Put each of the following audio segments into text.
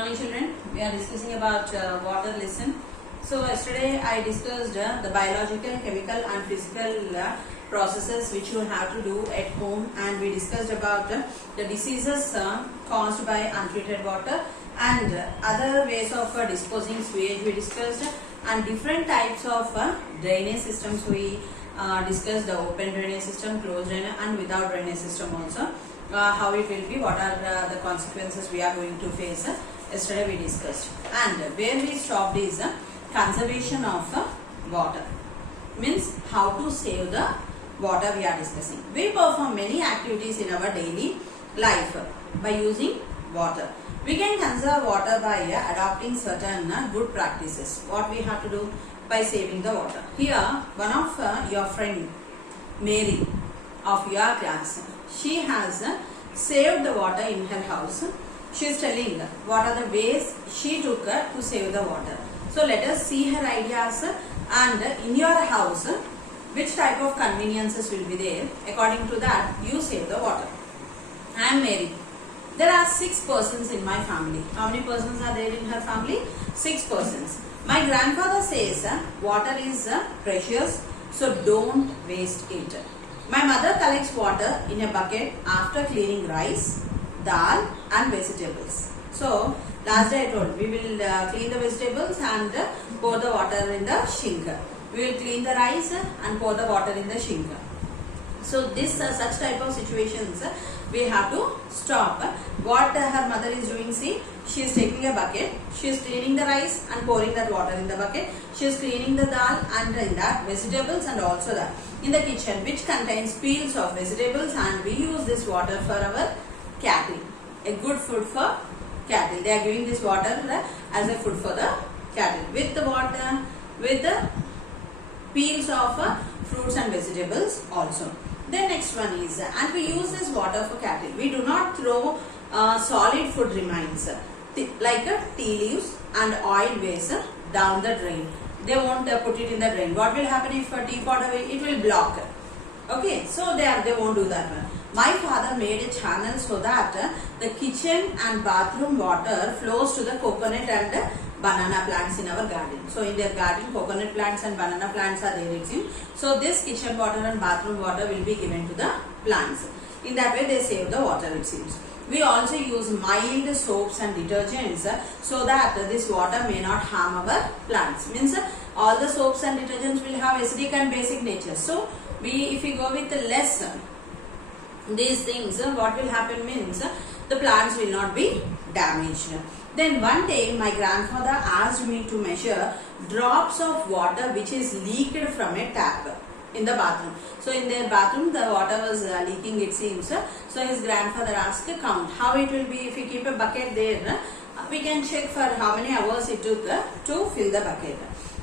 morning children. We are discussing about water lesson. So yesterday I discussed the biological, chemical and physical processes which you have to do at home, and we discussed about the diseases caused by untreated water and other ways of disposing sewage we discussed, and different types of drainage systems we discussed, the open drainage system, closed drainage and without drainage system also. How it will be, what are the consequences we are going to face. Yesterday we discussed, and where we stopped is conservation of water, means how to save the water we are discussing. We perform many activities in our daily life by using water. We can conserve water by adopting certain good practices. What we have to do by saving the water. Here one of your friend Mary of your class, she has saved the water in her house. She is telling what are the ways she took to save the water. So let us see her ideas, and in your house which type of conveniences will be there. According to that you save the water. I am Mary. There are 6 persons in my family. How many persons are there in her family? 6 persons. My grandfather says water is precious, so don't waste it. My mother collects water in a bucket after cleaning rice, dal and vegetables. So last day I told we will clean the vegetables and pour the water in the sink. We will clean the rice and pour the water in the sink. So this such type of situations we have to stop. What her mother is doing, see, she is taking a bucket, she is cleaning the rice and pouring that water in the bucket. She is cleaning the dal and in that vegetables, and also that in the kitchen which contains peels of vegetables, and we use this water for our cattle. A good food for cattle. They are giving this water as a food for the cattle with the water, with the peels of fruits and vegetables also. The next one is, and we use this water for cattle. We do not throw solid food remains like tea leaves and oil waste down the drain. They won't put it in the drain. What will happen if a teapot away? It will block. Okay, so they won't do that one. My father made a channel so that the kitchen and bathroom water flows to the coconut and banana plants in our garden. So in their garden, coconut plants and banana plants are there, it seems. So this kitchen water and bathroom water will be given to the plants. In that way they save the water, it seems. We also use mild soaps and detergents so that this water may not harm our plants. Means all the soaps and detergents will have acidic and basic nature. So if we go with less these things, what will happen means the plants will not be damaged. Then one day my grandfather asked me to measure drops of water which is leaked from a tap in the bathroom. So in their bathroom the water was leaking, it seems. So his grandfather asked to count. How it will be if we keep a bucket there, we can check for how many hours it took to fill the bucket.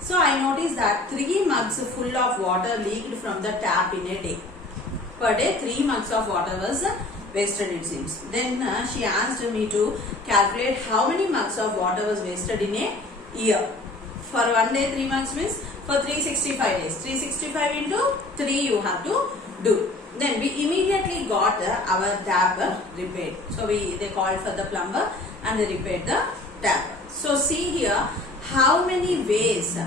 So I noticed that 3 mugs full of water leaked from the tap in a day. Per day 3 mugs of water was wasted, it seems. Then she asked me to calculate how many mugs of water was wasted in a year. For one day 3 mugs means for 365 days. 365 into 3 you have to do. Then we immediately got our tap repaired. So they called for the plumber and they repaired the tap. So see here how many ways,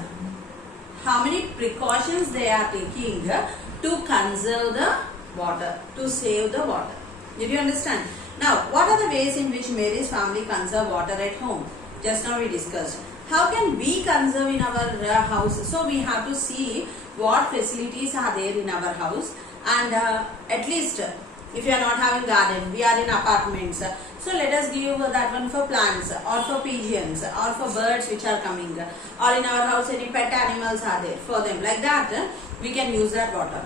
how many precautions they are taking to conserve the water, to save the water. Did you understand? Now, what are the ways in which Mary's family conserve water at home? Just now we discussed. How can we conserve in our house? So we have to see what facilities are there in our house, and at least if you are not having garden, we are in apartments. So let us give that one for plants or for pigeons or for birds which are coming, or in our house any pet animals are there for them. Like that we can use that water.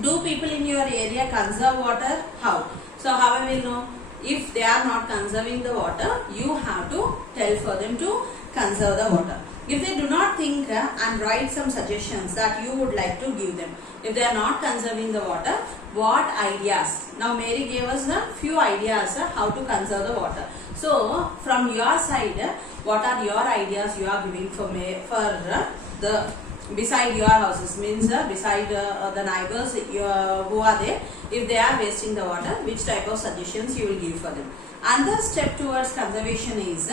Do people in your area conserve water? How? So how I will know? If they are not conserving the water, you have to tell for them to conserve the water. If they do not think and write some suggestions that you would like to give them. If they are not conserving the water, what ideas? Now Mary gave us a few ideas how to conserve the water. So from your side, what are your ideas you are giving for the beside your houses, means beside the neighbors who are there, if they are wasting the water, which type of suggestions you will give for them. Another step towards conservation is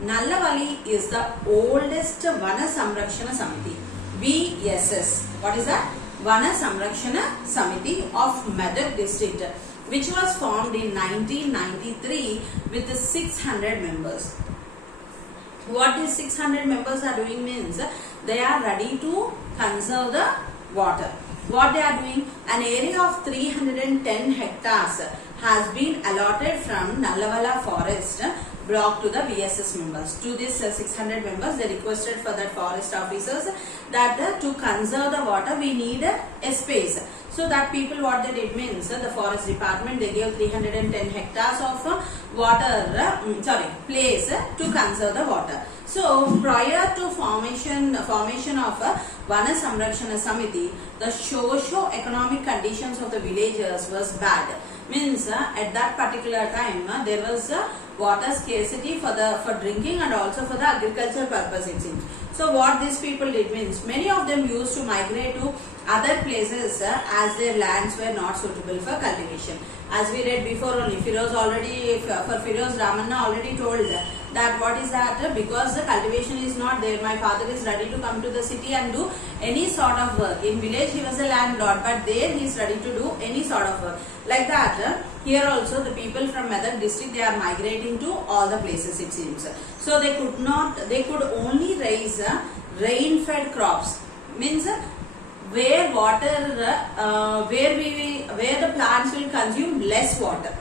Nallavali is the oldest Vana Samrakshana Samiti, VSS. What is that? Vana Samrakshana Samiti of Medak district, which was formed in 1993 with 600 members. What these 600 members are doing means they are ready to conserve the water. What they are doing, an area of 310 hectares has been allotted from Nallavala forest block to the VSS members. To this 600 members, they requested for that forest officers that to conserve the water we need a space. So that people, what they did means the forest department, they gave 310 hectares of water place to conserve the water. So prior to formation of Vana Samrakshana Samiti, the socio-economic conditions of the villagers was bad. Means at that particular time there was water scarcity for drinking and also for the agricultural purpose, it seems. So what these people did means many of them used to migrate to other places as their lands were not suitable for cultivation. As we read before only, Firoz Ramanna already told that what is that, because the cultivation is not there, my father is ready to come to the city and do any sort of work. In village he was a landlord, but there he is ready to do any sort of work. Like that, here also the people from Medak district, they are migrating to all the places, it seems. So they could only raise rain-fed crops. Means where water, where the plants will consume less water.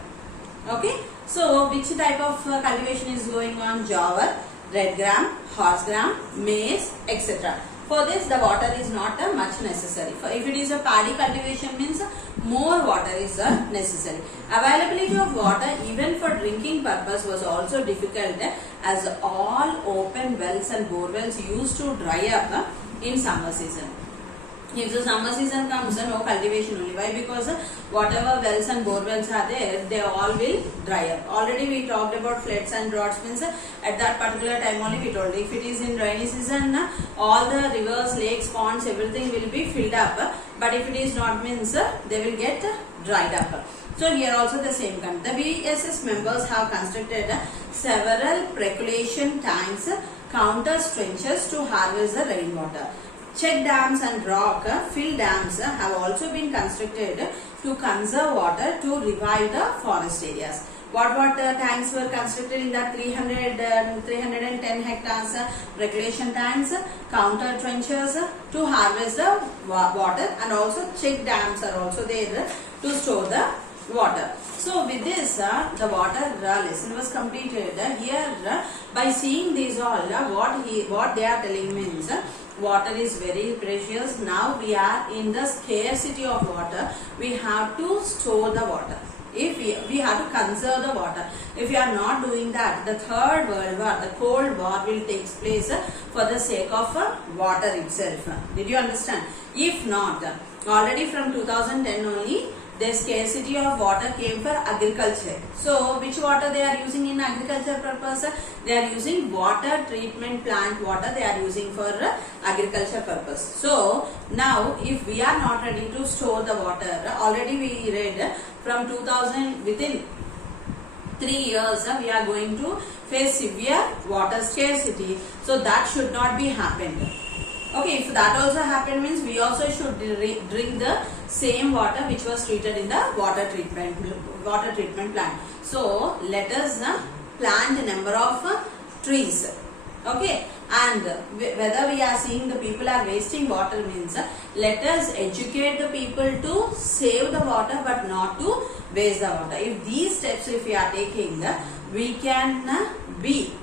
Okay. So which type of cultivation is going on? Jowar, red gram, horse gram, maize, etc. For this the water is not much necessary. If it is a paddy cultivation means more water is necessary. Availability of water even for drinking purpose was also difficult as all open wells and bore wells used to dry up in summer season. If the summer season comes, no cultivation only. Why? Because whatever wells and bore wells are there, they all will dry up. Already we talked about floods and droughts means at that particular time only we told. If it is in rainy season, all the rivers, lakes, ponds, everything will be filled up. But if it is not means, they will get dried up. So here also the same kind. The VSS members have constructed several percolation tanks, counter trenches to harvest the rainwater. Check dams and rock fill dams have also been constructed to conserve water to revive the forest areas. What tanks were constructed in that 310 hectares? Regulation tanks, counter trenches to harvest the water, and also check dams are also there to store the water. So with this the water lesson was completed. Here by seeing these all what they are telling means water is very precious. Now we are in the scarcity of water. We have to store the water. If we have to conserve the water. If we are not doing that, the Third World War, the Cold War will take place for the sake of water itself. Did you understand? If not, already from 2010 only, the scarcity of water came for agriculture. So which water they are using in agriculture purpose? They are using water treatment plant water they are using for agriculture purpose. So now if we are not ready to store the water, already we read from 2000, within 3 years we are going to face severe water scarcity. So that should not be happened. Okay, if that also happened means we also should drink the same water which was treated in the water treatment plant. So let us plant a number of trees. Okay, and whether we are seeing the people are wasting water means let us educate the people to save the water but not to waste the water. If these steps if we are taking, we can be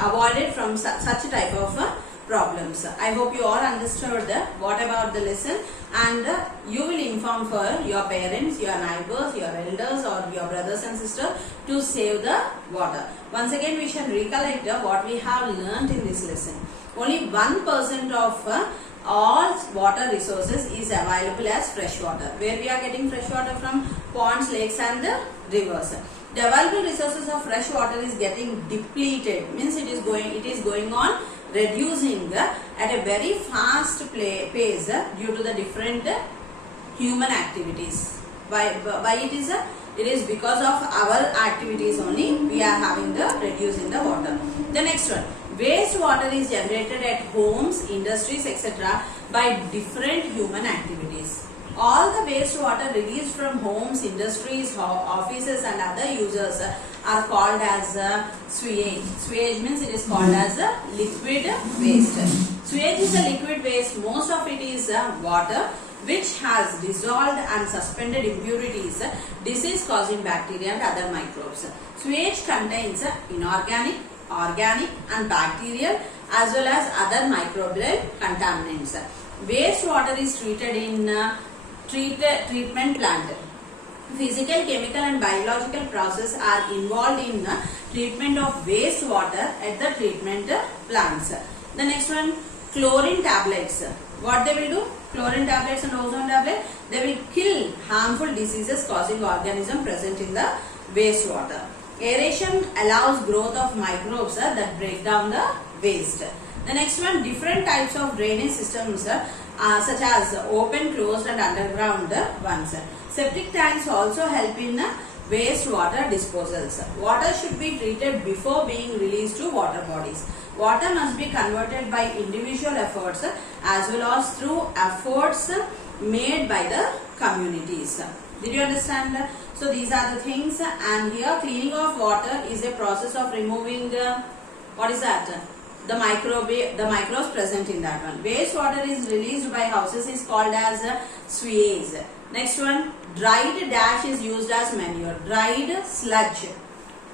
avoided from such type of problems. I hope you all understood what about the lesson, and you will inform for your parents, your neighbors, your elders or your brothers and sisters to save the water. Once again we shall recollect what we have learnt in this lesson. Only 1% of all water resources is available as fresh water. Where we are getting fresh water from? Ponds, lakes and rivers. The available resources of fresh water is getting depleted, means it is going on reducing at a very fast pace due to the different human activities. Why it is? It is because of our activities only we are having the reduce in the water. The next one, wastewater is generated at homes, industries, etc. by different human activities. All the wastewater released from homes, industries, offices and other users are called as sewage. Sewage means it is called as liquid waste. Sewage is a liquid waste. Most of it is water which has dissolved and suspended impurities, disease causing bacteria and other microbes. Sewage contains inorganic, organic and bacterial as well as other microbial contaminants. Wastewater is treated in treatment plant. Physical, chemical and biological process are involved in treatment of wastewater at the treatment plants. The next one, chlorine tablets. What they will do? Chlorine tablets and ozone tablet, they will kill harmful diseases causing organism present in the wastewater. Aeration allows growth of microbes that break down the waste. The next one, different types of drainage systems such as open, closed and underground ones. Septic tanks also help in wastewater disposals. Water should be treated before being released to water bodies. Water must be converted by individual efforts as well as through efforts made by the communities. Did you understand? So these are the things, and here cleaning of water is a process of removing what is that? The microbes present in that one. Wastewater is released by houses is called as sewage. Next one, dried dash is used as manure. Dried sludge.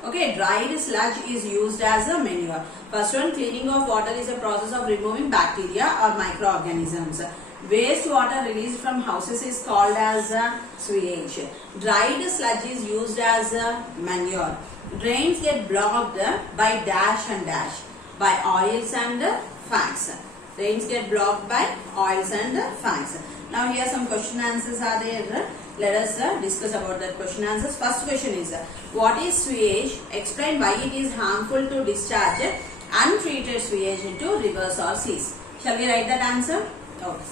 Okay, dried sludge is used as a manure. First one, cleaning of water is a process of removing bacteria or microorganisms. Wastewater released from houses is called as sewage. Dried sludge is used as manure. Drains get blocked by dash and dash, by oils and fats. Drains get blocked by oils and fats. Now here some question answers are there. Let us discuss about that question answers. First question is, what is sewage? Explain why it is harmful to discharge untreated sewage into rivers or seas. Shall we write that answer? Okay.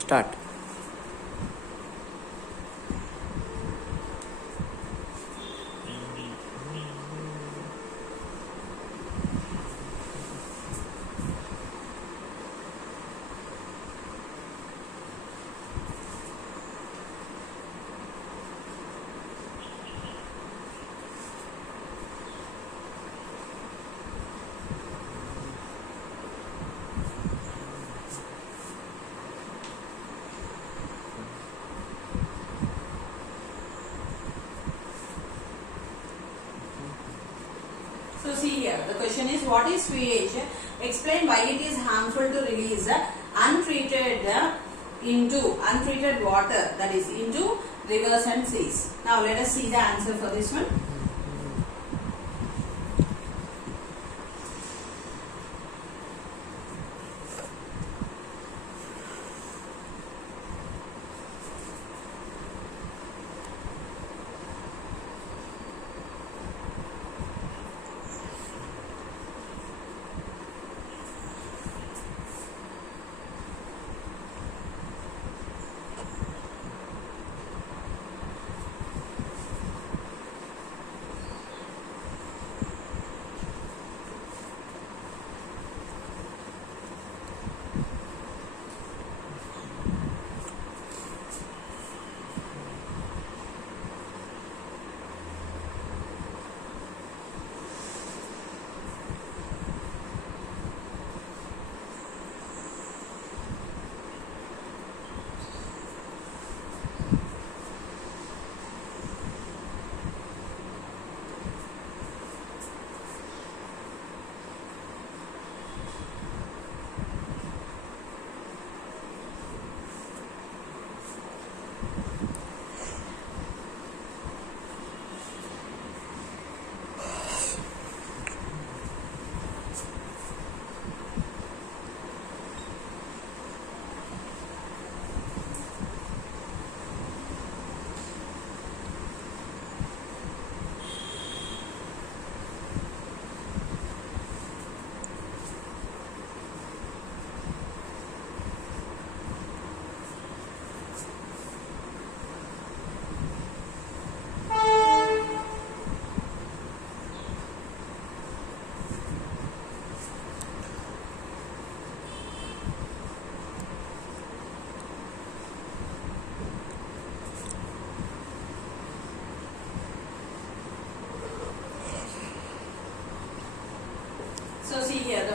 Start. So see here, the question is, what is sewage? Explain why it is harmful to release untreated water, that is into rivers and seas. Now let us see the answer for this one.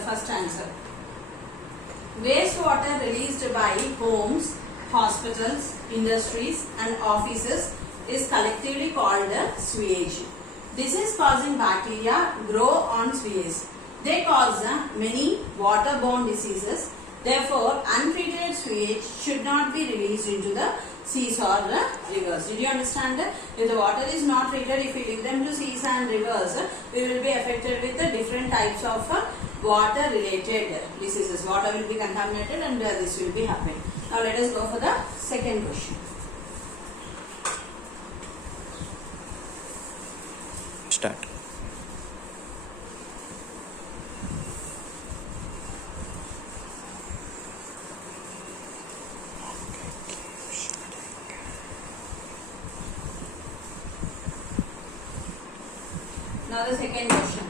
first answer. Wastewater released by homes, hospitals, industries and offices is collectively called sewage. This is causing bacteria grow on sewage. They cause many waterborne diseases. Therefore, untreated sewage should not be released into the seas or rivers. Did you understand? If the water is not treated, if we leave them to seas and rivers, we will be affected with the different types of water related diseases. Water will be contaminated and this will be happening. Now let us go for the second question. Start. Now the second question.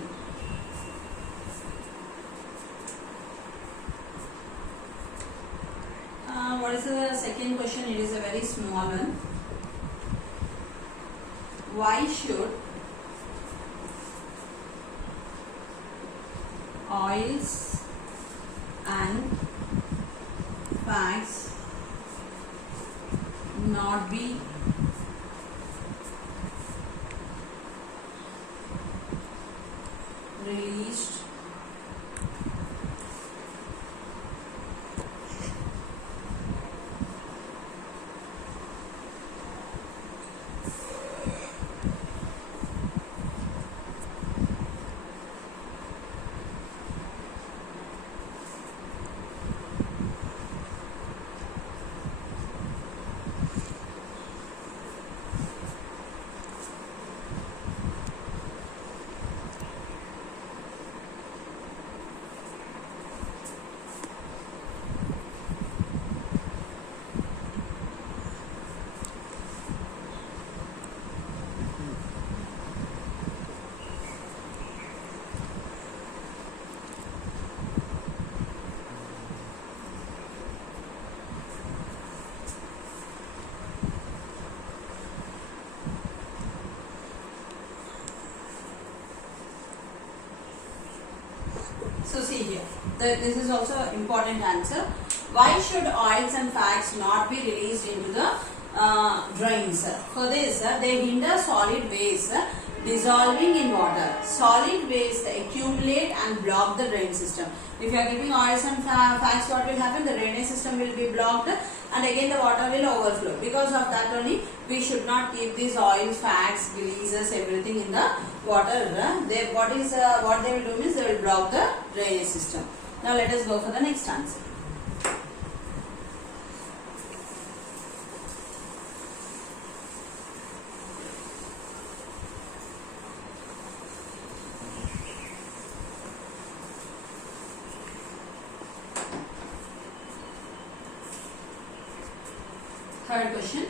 What is the second question? It is a very small one. Why should oils and fats not be released So see here, this is also an important answer. Why should oils and fats not be released into the drains? For this, they hinder solid waste dissolving in water. Solid waste accumulate and block the drain system. If you are keeping oils and fats, what will happen? The drainage system will be blocked and again the water will overflow. Because of that only, we should not keep these oils, fats, greases, everything in the water. What they will do is they will block the drainage system. Now let us go for the next answer. Third question.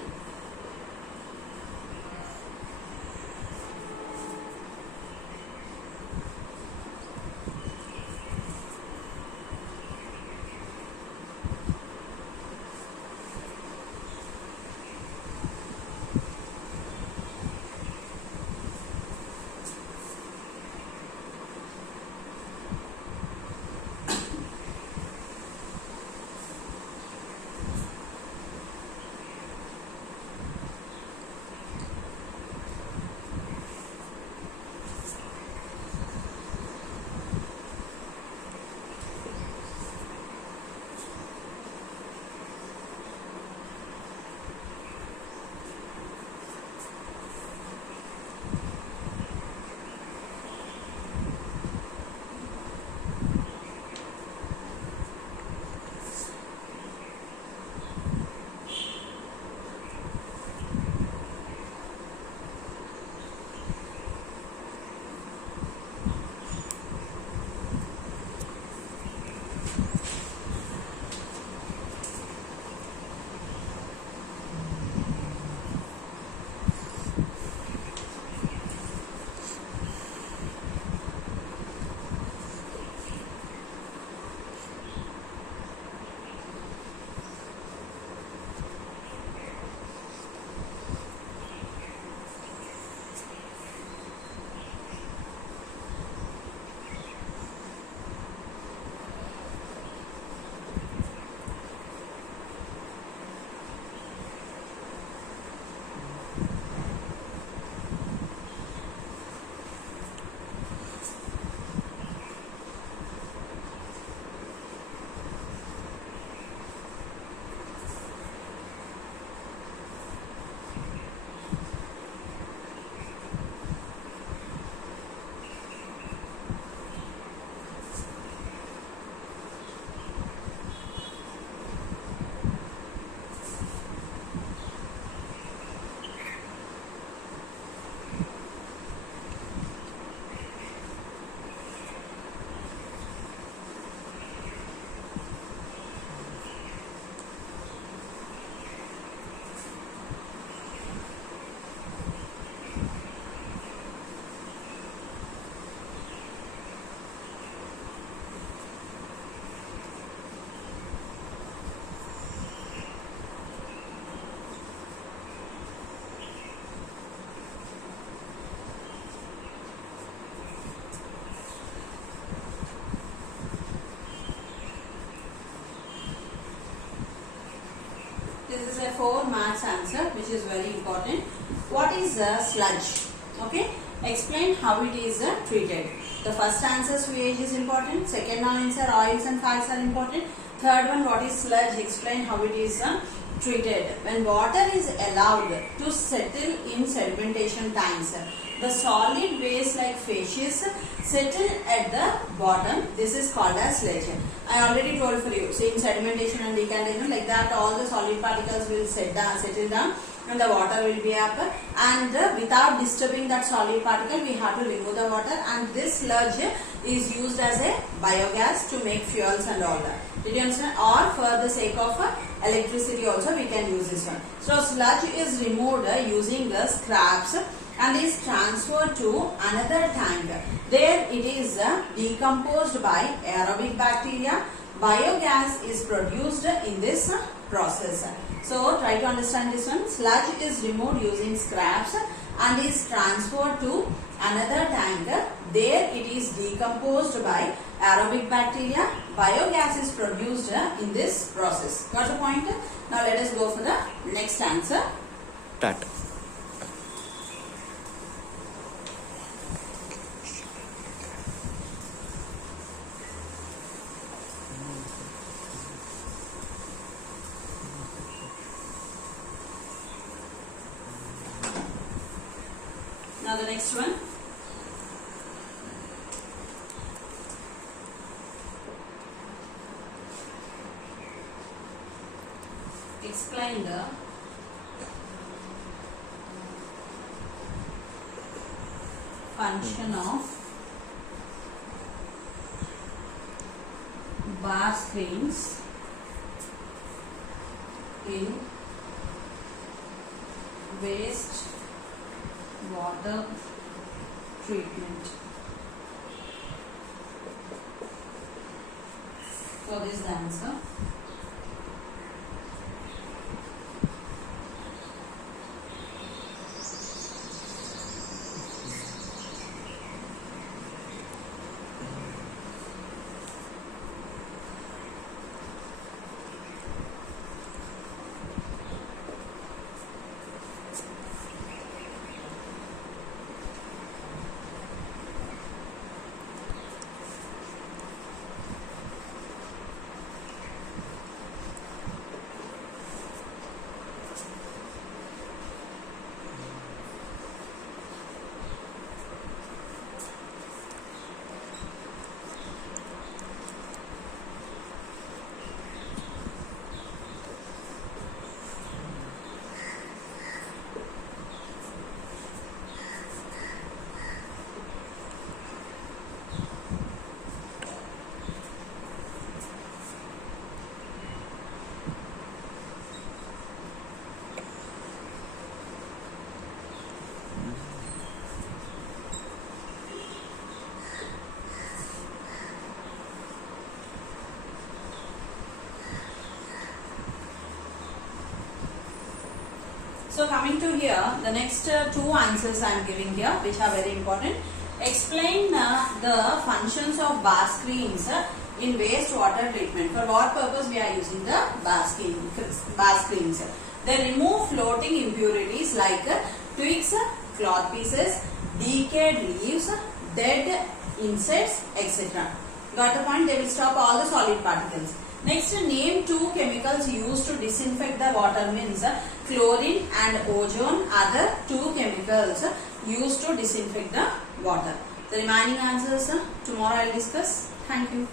which is very important. What is sludge? Okay, explain how it is treated. The first answer sewage is important. Second answer oils and fats are important. Third one, what is sludge? Explain how it is treated. When water is allowed to settle in sedimentation tanks, the solid waste like facies settle at the bottom. This is called as sludge. I already told for you. So in sedimentation and decantation, like that, all the solid particles will settle down, and the water will be up, and without disturbing that solid particle we have to remove the water, and this sludge is used as a biogas to make fuels and all that. Did you understand? Or for the sake of electricity also we can use this one. So sludge is removed using the scraps and is transferred to another tank. There it is decomposed by aerobic bacteria. Biogas is produced in this process. So try to understand this one. Sludge is removed using scraps and is transferred to another tank. There it is decomposed by aerobic bacteria. Biogas is produced in this process. Got the point? Now let us go for the next answer. That. Now the next one. Explain the function of bar screens in waste water treatment. So this is the answer. So coming to here, the next two answers I am giving here, which are very important. Explain the functions of bar screens in wastewater treatment. For what purpose we are using the bar screens? They remove floating impurities like twigs, cloth pieces, decayed leaves, dead insects, etc. Got the point? They will stop all the solid particles. Next, name two chemicals used to disinfect the water, means chlorine and ozone are the two chemicals used to disinfect the water. The remaining answers tomorrow I will discuss. Thank you.